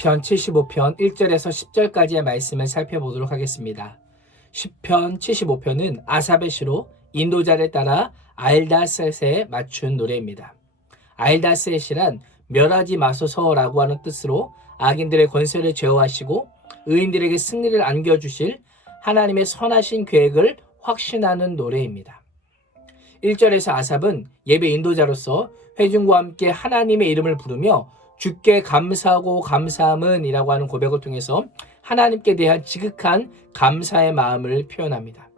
시편 75편 1절에서 10절까지의 말씀을 살펴보도록 하겠습니다. 시편 75편은 아삽의 시로 인도자를 따라 알다셋에 맞춘 노래입니다. 알다셋이란 멸하지 마소서라고 하는 뜻으로 악인들의 권세를 제어하시고 의인들에게 승리를 안겨주실 하나님의 선하신 계획을 확신하는 노래입니다. 1절에서 아삽은 예배 인도자로서 회중과 함께 하나님의 이름을 부르며 주께 감사하고 감사함은 이라고 하는 고백을 통해서 하나님께 대한 지극한 감사의 마음을 표현합니다.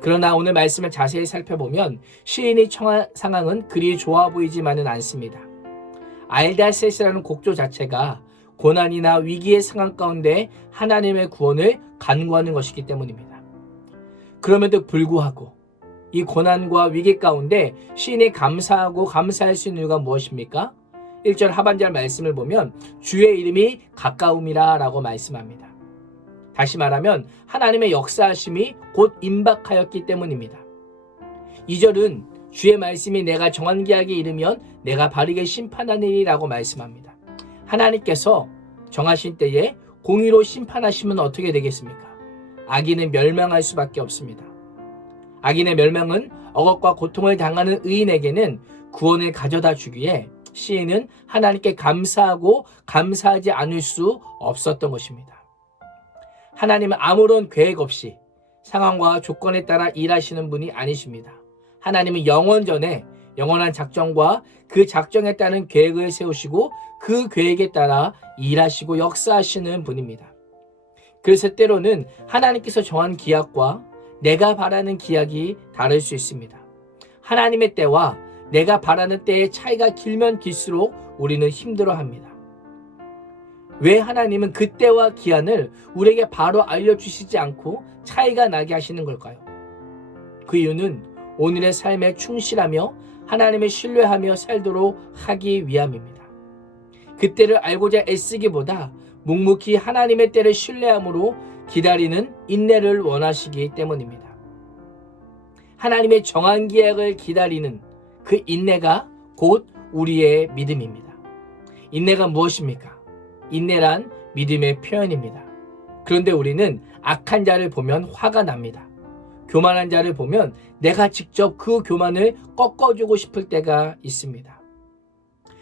그러나 오늘 말씀을 자세히 살펴보면 시인이 처한 상황은 그리 좋아 보이지만은 않습니다. 알다셋이라는 곡조 자체가 고난이나 위기의 상황 가운데 하나님의 구원을 간구하는 것이기 때문입니다. 그럼에도 불구하고 이 고난과 위기 가운데 시인이 감사하고 감사할 수 있는 이유가 무엇입니까? 1절 하반절 말씀을 보면 주의 이름이 가까움이라 라고 말씀합니다. 다시 말하면 하나님의 역사하심이 곧 임박하였기 때문입니다. 2절은 주의 말씀이 내가 정한 기약에 이르면 내가 바르게 심판하리라고 말씀합니다. 하나님께서 정하신 때에 공의로 심판하시면 어떻게 되겠습니까? 악인은 멸망할 수밖에 없습니다. 악인의 멸망은 억압과 고통을 당하는 의인에게는 구원을 가져다 주기에 시인은 하나님께 감사하고 감사하지 않을 수 없었던 것입니다. 하나님은 아무런 계획 없이 상황과 조건에 따라 일하시는 분이 아니십니다. 하나님은 영원 전에 영원한 작정과 그 작정에 따른 계획을 세우시고 그 계획에 따라 일하시고 역사하시는 분입니다. 그래서 때로는 하나님께서 정한 기약과 내가 바라는 기약이 다를 수 있습니다. 하나님의 때와 내가 바라는 때의 차이가 길면 길수록 우리는 힘들어합니다. 왜 하나님은 그 때와 기한을 우리에게 바로 알려주시지 않고 차이가 나게 하시는 걸까요? 그 이유는 오늘의 삶에 충실하며 하나님을 신뢰하며 살도록 하기 위함입니다. 그 때를 알고자 애쓰기보다 묵묵히 하나님의 때를 신뢰함으로 기다리는 인내를 원하시기 때문입니다. 하나님의 정한 기약을 기다리는 그 인내가 곧 우리의 믿음입니다. 인내가 무엇입니까? 인내란 믿음의 표현입니다. 그런데 우리는 악한 자를 보면 화가 납니다. 교만한 자를 보면 내가 직접 그 교만을 꺾어주고 싶을 때가 있습니다.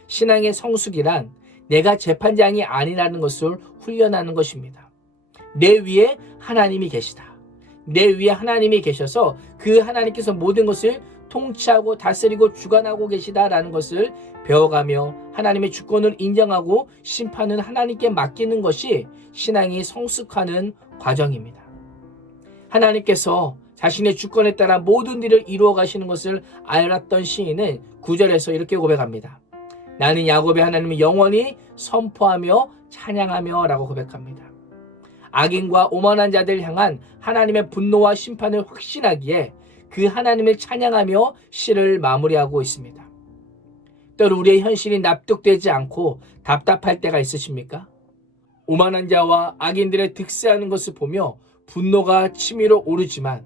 신앙의 성숙이란 내가 재판장이 아니라는 것을 훈련하는 것입니다. 내 위에 하나님이 계시다. 내 위에 하나님이 계셔서 그 하나님께서 모든 것을 통치하고 다스리고 주관하고 계시다라는 것을 배워가며 하나님의 주권을 인정하고 심판은 하나님께 맡기는 것이 신앙이 성숙하는 과정입니다. 하나님께서 자신의 주권에 따라 모든 일을 이루어 가시는 것을 알았던 시인은 9절에서 이렇게 고백합니다. 나는 야곱의 하나님을 영원히 선포하며 찬양하며 라고 고백합니다. 악인과 오만한 자들 향한 하나님의 분노와 심판을 확신하기에 그 하나님을 찬양하며 시를 마무리하고 있습니다. 때로 우리의 현실이 납득되지 않고 답답할 때가 있으십니까? 오만한 자와 악인들의 득세하는 것을 보며 분노가 치밀어 오르지만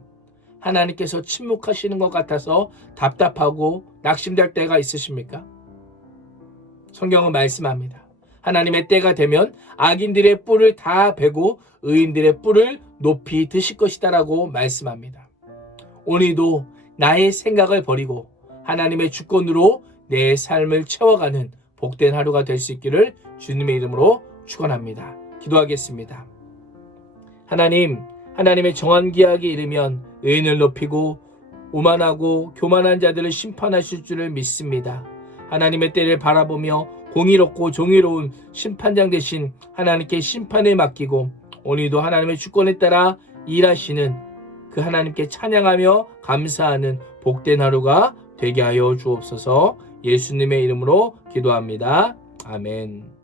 하나님께서 침묵하시는 것 같아서 답답하고 낙심될 때가 있으십니까? 성경은 말씀합니다. 하나님의 때가 되면 악인들의 뿔을 다 베고 의인들의 뿔을 높이 드실 것이다 라고 말씀합니다. 오늘도 나의 생각을 버리고 하나님의 주권으로 내 삶을 채워가는 복된 하루가 될 수 있기를 주님의 이름으로 축원합니다. 기도하겠습니다. 하나님, 하나님의 정한 기약에 이르면 의인을 높이고 오만하고 교만한 자들을 심판하실 줄을 믿습니다. 하나님의 때를 바라보며 공의롭고 정의로운 심판장 되신 하나님께 심판을 맡기고 오늘도 하나님의 주권에 따라 일하시는 그 하나님께 찬양하며 감사하는 복된 하루가 되게 하여 주옵소서. 예수님의 이름으로 기도합니다. 아멘.